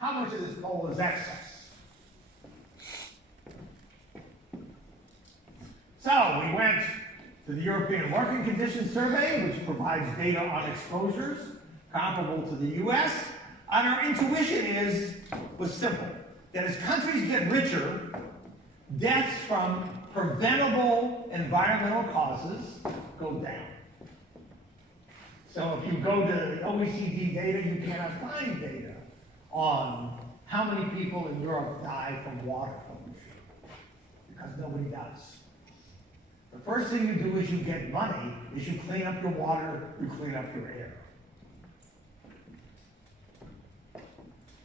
how much of this coal is excess? So we went to the European Working Conditions Survey, which provides data on exposures comparable to the US. And our intuition was simple, that as countries get richer, deaths from preventable environmental causes go down. So if you go to the OECD data, you cannot find data on how many people in Europe die from water pollution, because nobody does. The first thing you do is you get money, is you clean up your water, you clean up your air.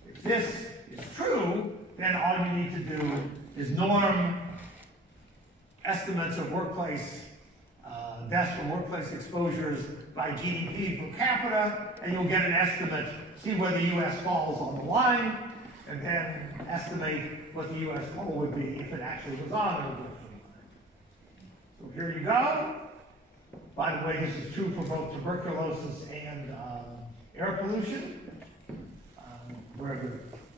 If this is true, then all you need to do is norm estimates of workplace deaths from workplace exposures by GDP per capita, and you'll get an estimate, see where the US falls on the line, and then estimate what the US total would be if it actually was on the line. So here you go. By the way, this is true for both tuberculosis and air pollution, where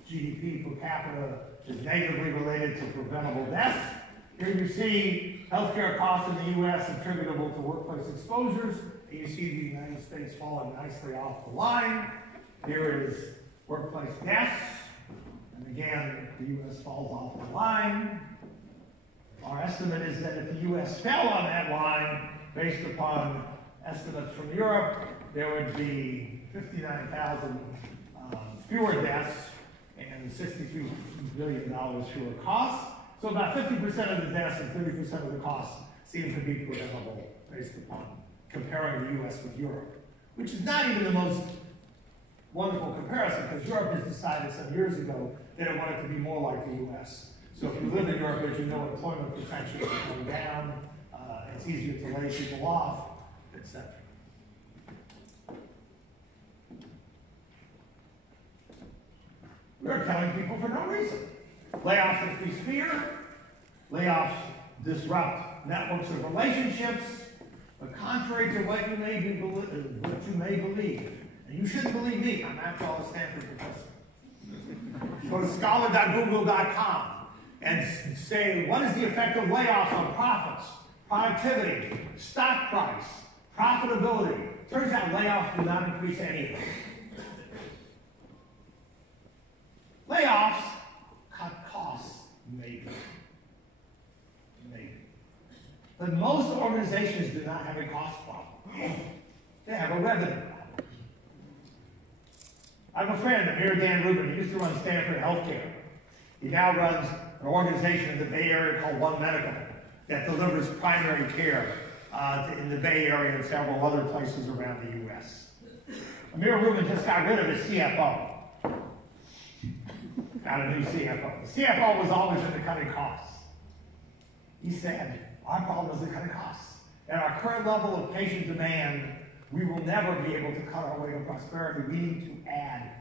the GDP per capita is negatively related to preventable deaths. Here you see healthcare costs in the US attributable to workplace exposures. And you see the United States falling nicely off the line. Here is workplace deaths. And again, the US falls off the line. Our estimate is that if the US fell on that line, based upon estimates from Europe, there would be 59,000 fewer deaths and $63 billion fewer costs. So about 50% of the deaths and 30% of the costs seem to be preventable based upon comparing the US with Europe, which is not even the most wonderful comparison, because Europe has decided some years ago that it wanted to be more like the US. So if you live in Europe, as you know, employment potential is going down, it's easier to lay people off, etc. We're telling people for no reason. Layoffs increase fear. Layoffs disrupt networks of relationships. But contrary to what you may believe, and you shouldn't believe me, I'm after all a Stanford professor. Go to scholar.google.com and say, what is the effect of layoffs on profits, productivity, stock price, profitability? Turns out layoffs do not increase anything. Layoffs cut costs, maybe. But most organizations do not have a cost problem. They have a revenue problem. I have a friend, Amir Dan Rubin. He used to run Stanford Healthcare. He now runs an organization in the Bay Area called One Medical that delivers primary care in the Bay Area and several other places around the U.S. Amir Rubin just got rid of his CFO. Got a new CFO. The CFO was always into cutting costs. He said, our problem is the cutting costs. At our current level of patient demand, we will never be able to cut our way to prosperity. We need to add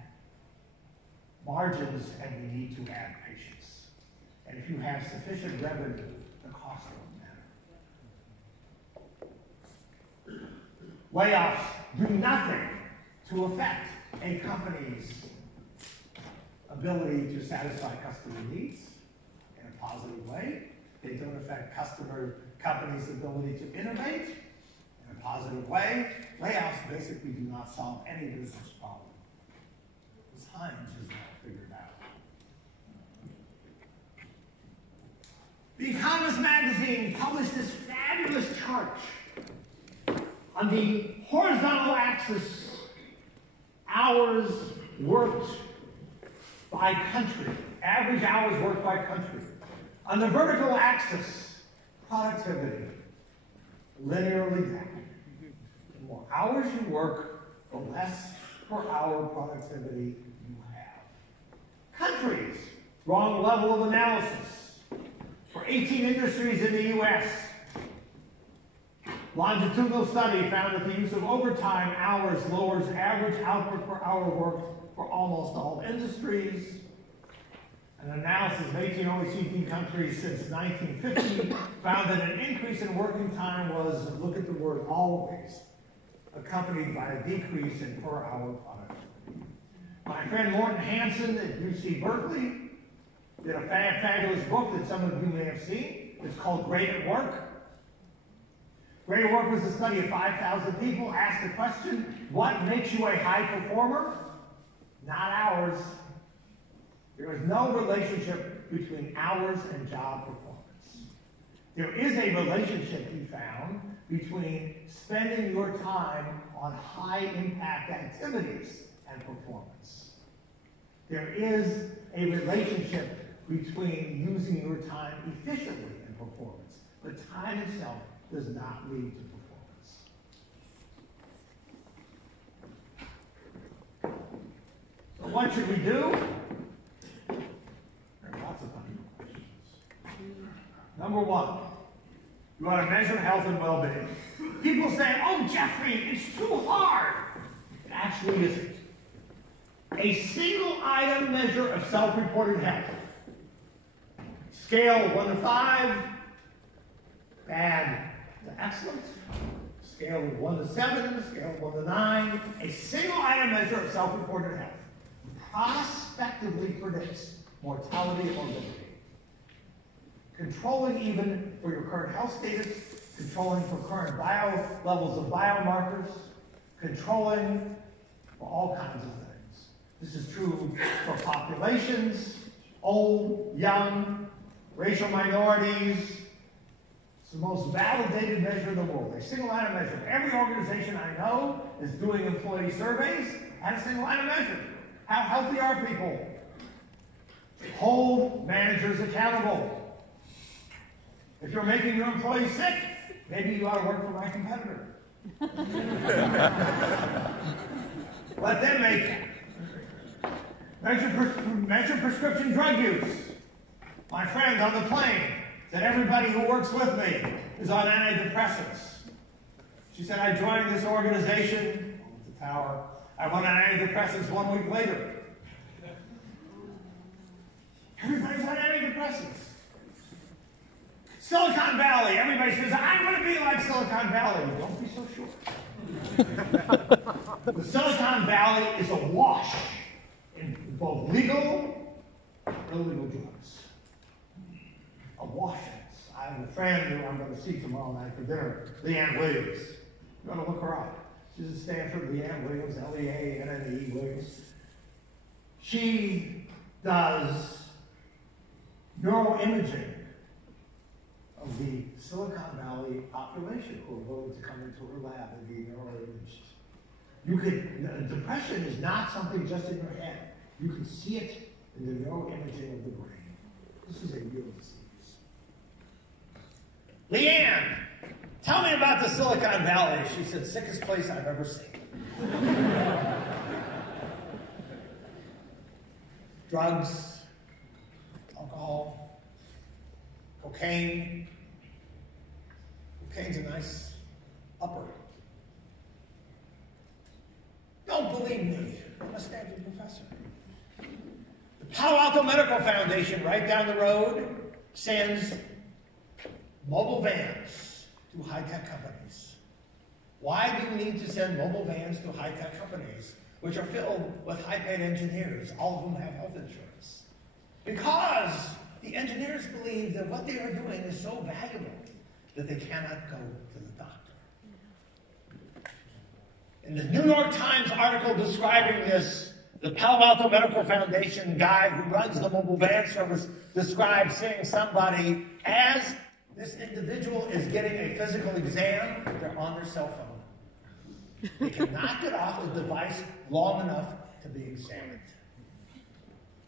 margins and we need to add patients. And if you have sufficient revenue, the cost won't matter. Layoffs do nothing to affect a company's ability to satisfy customer needs in a positive way. They don't affect companies' ability to innovate in a positive way. Layoffs basically do not solve any business problem. This Heinz has not figured out. The Economist magazine published this fabulous chart. On the horizontal axis, hours worked by country, average hours worked by country. On the vertical axis, productivity, linearly down. The more hours you work, the less per hour productivity you have. Countries, wrong level of analysis. For 18 industries in the U.S., longitudinal study found that the use of overtime hours lowers average output per hour worked for almost all industries. An analysis of 18 OECD countries since 1950 found that an increase in working time was, look at the word always, accompanied by a decrease in per hour productivity. My friend Morton Hansen at UC Berkeley did a fabulous book that some of you may have seen. It's called Great at Work. Great at Work was a study of 5,000 people, asked the question, what makes you a high performer? Not hours. There is no relationship between hours and job performance. There is a relationship, he found, between spending your time on high-impact activities and performance. There is a relationship between using your time efficiently and performance, but time itself does not lead to performance. So what should we do? There are lots of funny questions. Number one, you want to measure health and well-being. People say, oh, Jeffrey, it's too hard. It actually isn't. A single item measure of self-reported health. Scale of 1 to 5, bad to excellent. Scale of 1 to 7, scale of 1 to 9. A single item measure of self-reported health prospectively predicts mortality and morbidity. Controlling even for your current health status, controlling for current levels of biomarkers, controlling for all kinds of things. This is true for populations, old, young, racial minorities. It's the most validated measure in the world. A single item measure. Every organization I know is doing employee surveys and a single item measure. How healthy are people? Hold managers accountable. If you're making your employees sick, maybe you ought to work for my competitor. Let them make it. Measure prescription drug use. My friend on the plane said everybody who works with me is on antidepressants. She said, I joined this organization, the tower. I went on antidepressants 1 week later. Everybody's on antidepressants. Silicon Valley, everybody says, I want to be like Silicon Valley. Don't be so sure. The Silicon Valley is awash in both legal and illegal drugs. Awash. I have a friend who I'm going to see tomorrow night for dinner, Leanne Williams. You're going to look her up. She's at Stanford, Leanne Williams, L-E-A-N-N-E Williams. She does neuroimaging of the Silicon Valley population who are willing to come into her lab and be neuroimaged. Depression is not something just in your head. You can see it in the neuroimaging of the brain. This is a real disease. Leanne, tell me about the Silicon Valley. She said, sickest place I've ever seen. Drugs, alcohol, cocaine. Cocaine's a nice upper. Don't believe me. I'm a Stanford professor. The Palo Alto Medical Foundation, right down the road, sends mobile vans to high-tech companies. Why do we need to send mobile vans to high-tech companies, which are filled with high-paid engineers, all of whom have health insurance? Because the engineers believe that what they are doing is so valuable that they cannot go to the doctor. In the New York Times article describing this, the Palo Alto Medical Foundation guy who runs the mobile van service describes seeing somebody as this individual is getting a physical exam, they're on their cell phone. They cannot get off the device long enough to be examined.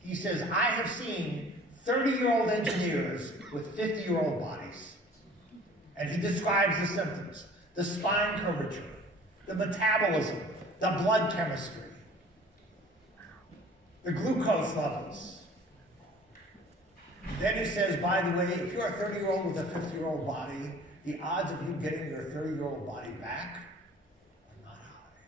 He says, I have seen 30-year-old engineers with 50-year-old bodies. And he describes the symptoms, the spine curvature, the metabolism, the blood chemistry, the glucose levels. Then he says, by the way, if you're a 30-year-old with a 50-year-old body, the odds of you getting your 30-year-old body back are not high.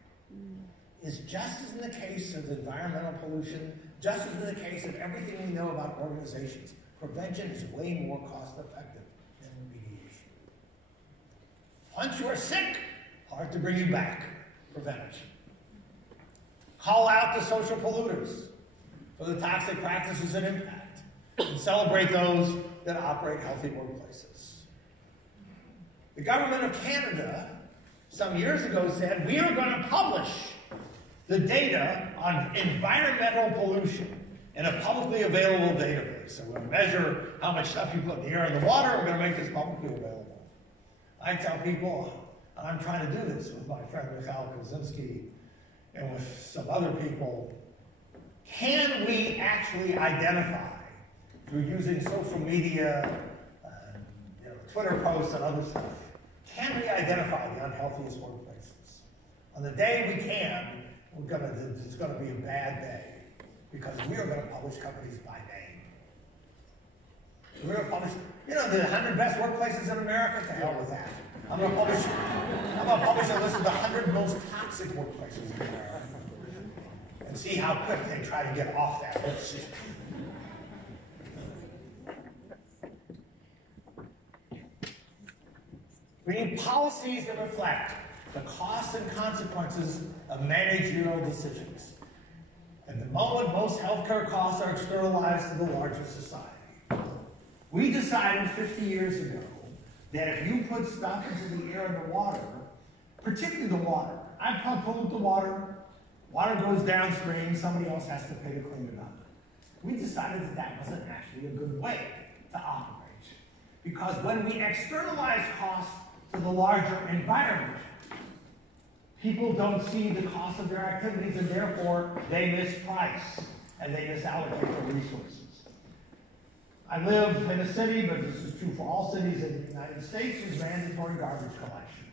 It's just as in the case of environmental pollution, just as in the case of everything we know about organizations, prevention is way more cost-effective than remediation. Once you are sick, hard to bring you back. Prevention. Call out the social polluters for the toxic practices and impact, and celebrate those that operate healthy workplaces. The government of Canada, some years ago, said, we are going to publish the data on environmental pollution in a publicly available database. So we're going to measure how much stuff you put in the air and the water, we're going to make this publicly available. I tell people, and I'm trying to do this with my friend Mikhail Kaczynski and with some other people, can we actually identify, through using social media, Twitter posts and other stuff, can we identify the unhealthiest workplaces? On the day we can, it's going to be a bad day, because we are going to publish companies by name. We're going to publish, the 100 best workplaces in America. To hell with that. I'm going to publish a list of the 100 most toxic workplaces in America, and see how quick they try to get off that list. We need policies that reflect the costs and consequences of managerial decisions. At the moment, most healthcare costs are externalized to the larger society. We decided 50 years ago that if you put stuff into the air and the water, particularly the water, I pollute the water, water goes downstream, somebody else has to pay to clean it up. We decided that wasn't actually a good way to operate. Because when we externalize costs to the larger environment, people don't see the cost of their activities, and therefore they misprice and they misallocate the resources. I live in a city, but this is true for all cities in the United States, is mandatory garbage collection.